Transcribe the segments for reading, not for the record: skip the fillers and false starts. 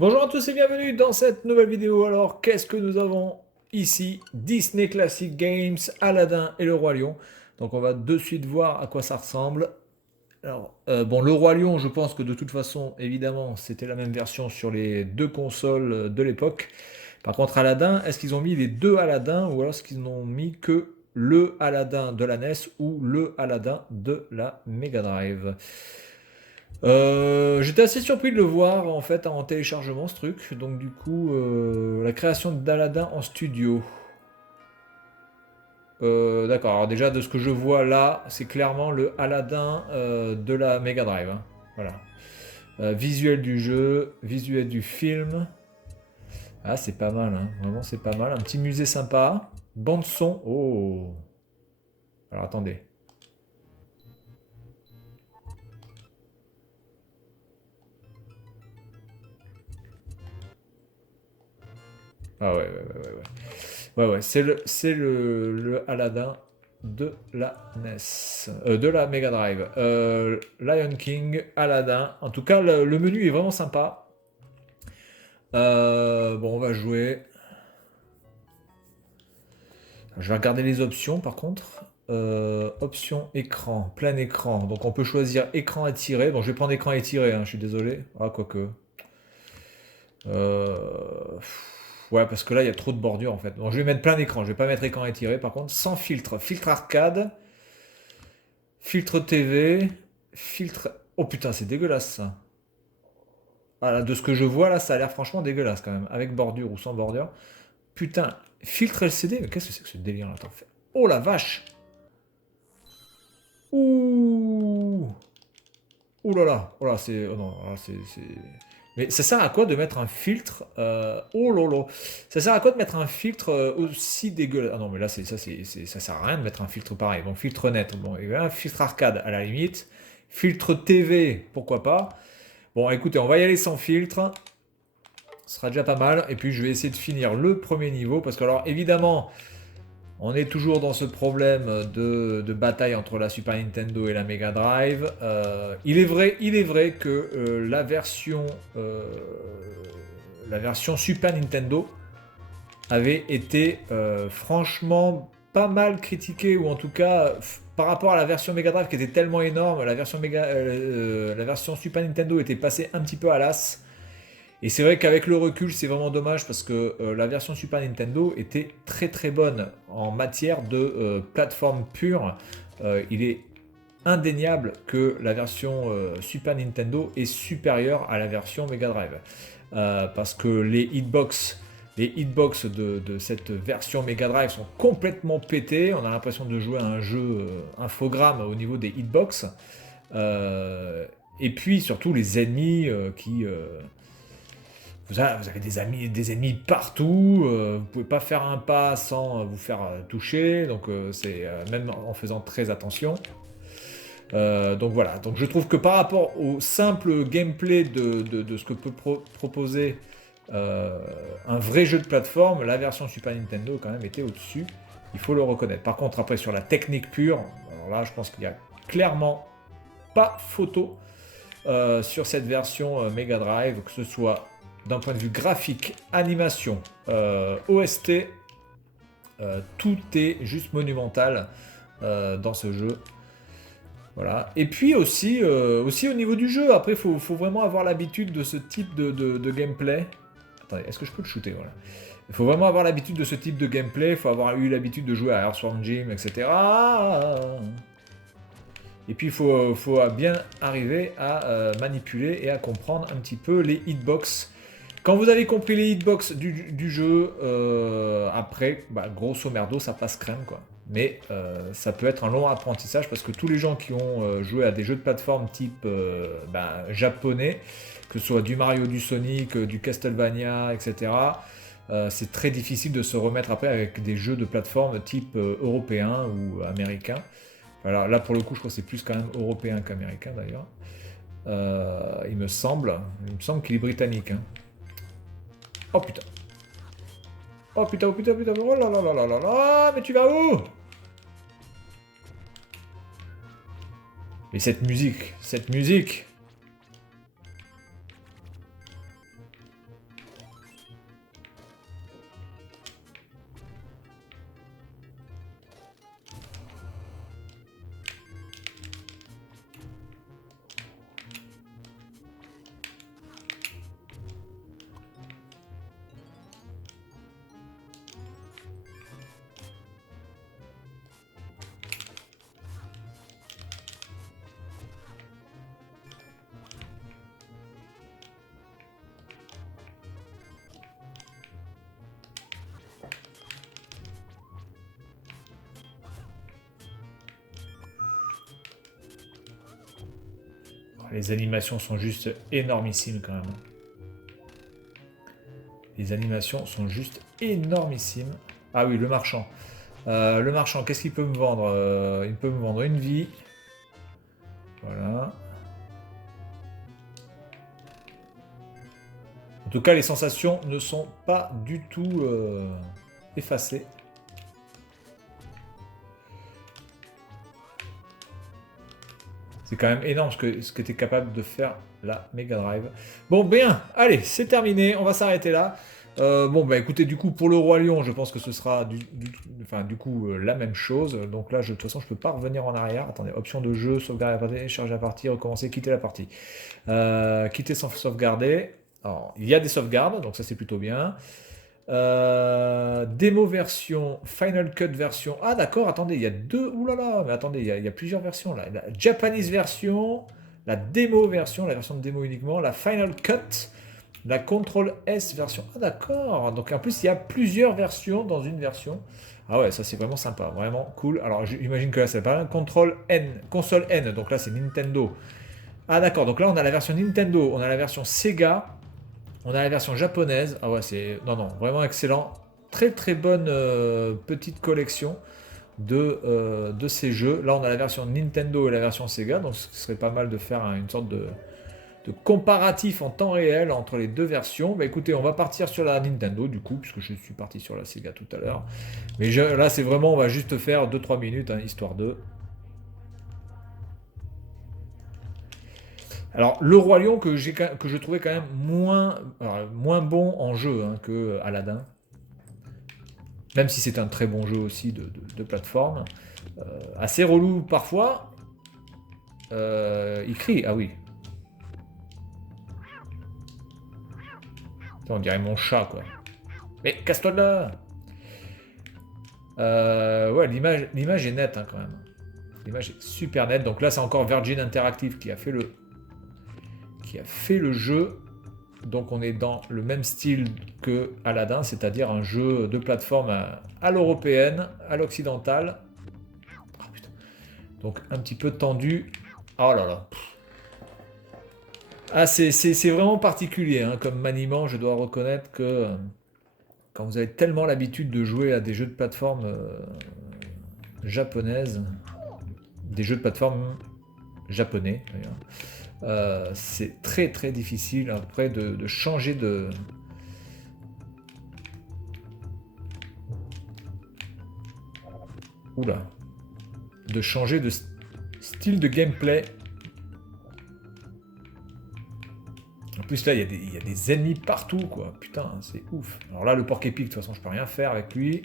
Bonjour à tous et bienvenue dans cette nouvelle vidéo. Alors, qu'est-ce que nous avons ici? Disney Classic Games, Aladdin et le Roi Lion. Donc, on va de suite voir à quoi ça ressemble. Alors, bon, le Roi Lion, je pense que de toute façon, évidemment, c'était la même version sur les deux consoles de l'époque. Par contre, Aladdin, est-ce qu'ils ont mis les deux Aladdin ou alors est-ce qu'ils n'ont mis que le Aladdin de la NES ou le Aladdin de la Mega Drive? J'étais assez surpris de le voir en fait en téléchargement ce truc. Donc du coup, la création d'Aladin en studio. D'accord. Alors déjà de ce que je vois là, c'est clairement le Aladdin de la Mega Drive, hein. Voilà. Visuel du jeu, visuel du film. Ah, c'est pas mal, hein. Vraiment, c'est pas mal. Un petit musée sympa. Bande son. Oh. Alors attendez. Ah ouais, ouais, ouais, ouais, ouais. Ouais, ouais, le Aladdin de la NES, de la Mega Drive. Lion King, Aladdin. En tout cas, le menu est vraiment sympa. Bon, on va jouer. Je vais regarder les options par contre. Options écran, plein écran. Donc on peut choisir écran étiré. Bon, je vais prendre écran étiré, hein, je suis désolé. Ah, quoique. Ouais, parce que là, il y a trop de bordures en fait. Bon, je vais mettre plein d'écran. Je vais pas mettre écran étiré par contre. Sans filtre. Filtre arcade. Filtre TV, filtre... Oh putain, c'est dégueulasse ça. Ah, là, de ce que je vois là, ça a l'air franchement dégueulasse quand même. Avec bordure ou sans bordure. Putain, filtre LCD, mais qu'est-ce que c'est que ce délire là? Attends, oh la vache. Ouh. Ouh là là. Oh là, c'est... Oh non, là, Mais ça sert à quoi de mettre un filtre Oh lolo. Ça sert à quoi de mettre un filtre aussi dégueulasse? Ah non, mais là, ça sert à rien de mettre un filtre pareil. Bon, filtre net. Bon, et un filtre arcade à la limite. Filtre TV, pourquoi pas. Bon, écoutez, on va y aller sans filtre. Ce sera déjà pas mal. Et puis, je vais essayer de finir le premier niveau. Parce que, alors, évidemment, on est toujours dans ce problème de bataille entre la Super Nintendo et la Mega Drive. Il est vrai que la version Super Nintendo avait été franchement pas mal critiquée, ou en tout cas par rapport à la version Mega Drive qui était tellement énorme, la version Super Nintendo était passée un petit peu à l'as. Et c'est vrai qu'avec le recul, c'est vraiment dommage parce que la version Super Nintendo était très très bonne en matière de plateforme pure. Il est indéniable que la version Super Nintendo est supérieure à la version Mega Drive. Parce que les hitbox de cette version Mega Drive sont complètement pétés. On a l'impression de jouer à un jeu infogramme au niveau des hitbox. Et puis surtout les ennemis vous avez des ennemis partout, vous pouvez pas faire un pas sans vous faire toucher, donc c'est même en faisant très attention. Donc voilà, donc je trouve que par rapport au simple gameplay de ce que peut proposer euh, un vrai jeu de plateforme, la version Super Nintendo quand même était au-dessus, il faut le reconnaître. Par contre, après sur la technique pure, alors là je pense qu'il y a clairement pas photo sur cette version Mega Drive, que ce soit d'un point de vue graphique, animation, OST, tout est juste monumental dans ce jeu. Voilà. Et puis aussi au niveau du jeu, après, il faut vraiment avoir l'habitude de ce type de gameplay. Attendez, est-ce que je peux le shooter? Voilà. Il faut vraiment avoir l'habitude de ce type de gameplay, il faut avoir eu l'habitude de jouer à Earthworm Jim, etc. Et puis il faut bien arriver à manipuler et à comprendre un petit peu les hitbox. Quand vous avez compris les hitbox du jeu, après, bah, grosso merdo, ça passe crème, quoi. Mais ça peut être un long apprentissage parce que tous les gens qui ont joué à des jeux de plateforme type bah, japonais, que ce soit du Mario, du Sonic, du Castlevania, etc., c'est très difficile de se remettre après avec des jeux de plateforme type européen ou américain. Alors là, pour le coup, je crois que c'est plus quand même européen qu'américain d'ailleurs. Il me semble qu'il est britannique, hein. Oh putain. Oh putain, oh putain, putain. Oh là là là là là là. Mais tu vas où? Mais cette musique, cette musique. les animations sont juste énormissimes quand même. Les animations sont juste énormissimes. Ah oui, le marchand. Le marchand, qu'est-ce qu'il peut me vendre? Il peut me vendre une vie. Voilà. En tout cas, les sensations ne sont pas du tout effacées. C'est quand même énorme ce que tu es capable de faire la Mega Drive. Bon, bien, allez, c'est terminé, on va s'arrêter là. Bon, bah écoutez, du coup, pour le Roi Lion, je pense que ce sera du coup la même chose. Donc là, de toute façon, je peux pas revenir en arrière. Attendez, option de jeu, sauvegarder la partie, charger la partie, recommencer, quitter la partie. Quitter sans sauvegarder. Alors, il y a des sauvegardes, donc ça c'est plutôt bien. Démo version, Final Cut version. Ah d'accord, attendez, il y a deux. Ouh là là, mais attendez, il y a plusieurs versions là. La Japanese version, la démo version, la version de démo uniquement, la Final Cut, la Control S version. Ah d'accord, donc en plus il y a plusieurs versions dans une version. Ah ouais, ça c'est vraiment sympa, vraiment cool. Alors j'imagine que là c'est pas un Control N, console N, donc là c'est Nintendo. Ah d'accord, donc là on a la version Nintendo, on a la version Sega. On a la version japonaise. Ah ouais, c'est... Non, vraiment excellent. Très très bonne petite collection de ces jeux. Là, on a la version Nintendo et la version Sega. Donc, ce serait pas mal de faire une sorte de comparatif en temps réel entre les deux versions. Bah écoutez, on va partir sur la Nintendo du coup, puisque je suis parti sur la Sega tout à l'heure. Mais là, c'est vraiment, on va juste faire 2-3 minutes, hein, histoire de... Alors, le Roi Lion que je trouvais quand même moins bon en jeu hein, que Aladdin. Même si c'est un très bon jeu aussi de plateforme. Assez relou parfois. Il crie, ah oui. Attends, on dirait mon chat quoi. Mais casse-toi de là. Ouais, l'image est nette hein, quand même. L'image est super nette. Donc là, c'est encore Virgin Interactive qui a fait le jeu. Donc on est dans le même style que Aladdin, c'est-à-dire un jeu de plateforme à l'européenne, à l'occidentale. Oh, putain. Donc un petit peu tendu. Oh là là. Ah, c'est vraiment particulier hein, comme maniement. Je dois reconnaître que quand vous avez tellement l'habitude de jouer à des jeux de plateforme japonaises, des jeux de plateforme japonais d'ailleurs, c'est très très difficile après de changer de... Oula. De changer de style de gameplay. En plus là, il y a des ennemis partout quoi. Putain, c'est ouf. Alors là, le porc-épic, de toute façon, je peux rien faire avec lui.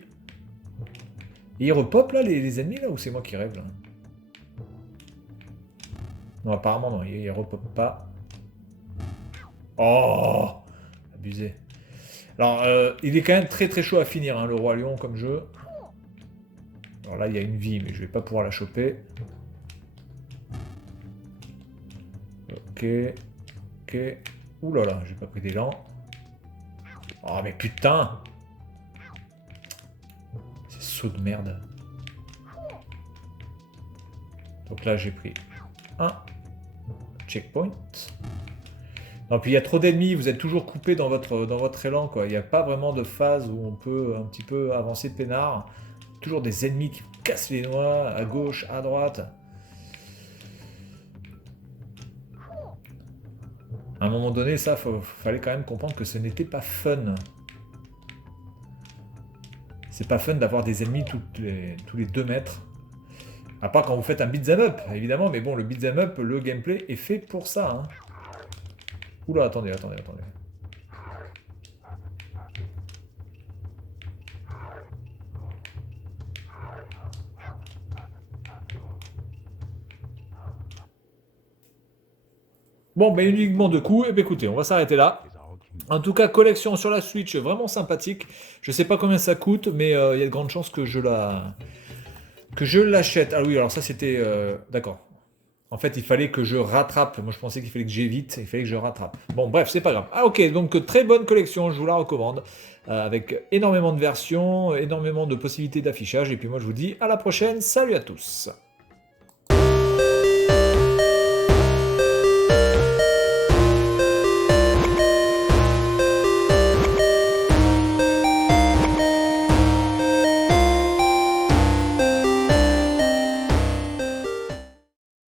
Et il repop là, les ennemis là, ou c'est moi qui rêve là? Non, apparemment non, il repop pas. Oh, abusé. Alors, il est quand même très très chaud à finir, hein, le Roi Lion comme jeu. Alors là, il y a une vie, mais je vais pas pouvoir la choper. Ok. Ok. Ouh là là, j'ai pas pris d'élan. Oh, mais putain! C'est saut de merde. Donc là, j'ai pris un checkpoint. Non, puis il y a trop d'ennemis, vous êtes toujours coupé dans votre élan, quoi. Il n'y a pas vraiment de phase où on peut un petit peu avancer peinard. Toujours des ennemis qui vous cassent les noix, à gauche, à droite. À un moment donné, ça, fallait quand même comprendre que ce n'était pas fun. C'est pas fun d'avoir des ennemis tous les 2 mètres. À part quand vous faites un beat'em up, évidemment, mais bon, le beat'em up, le gameplay est fait pour ça. Hein. Oula, attendez. Bon, ben uniquement 2 coups, et ben écoutez, on va s'arrêter là. En tout cas, collection sur la Switch, vraiment sympathique. Je sais pas combien ça coûte, mais il y a de grandes chances que je l'achète. Ah oui, alors ça c'était... D'accord. En fait, il fallait que je rattrape. Moi, je pensais qu'il fallait que j'évite. Il fallait que je rattrape. Bon, bref, c'est pas grave. Ah, ok. Donc, très bonne collection. Je vous la recommande. Avec énormément de versions, énormément de possibilités d'affichage. Et puis, moi, je vous dis à la prochaine. Salut à tous.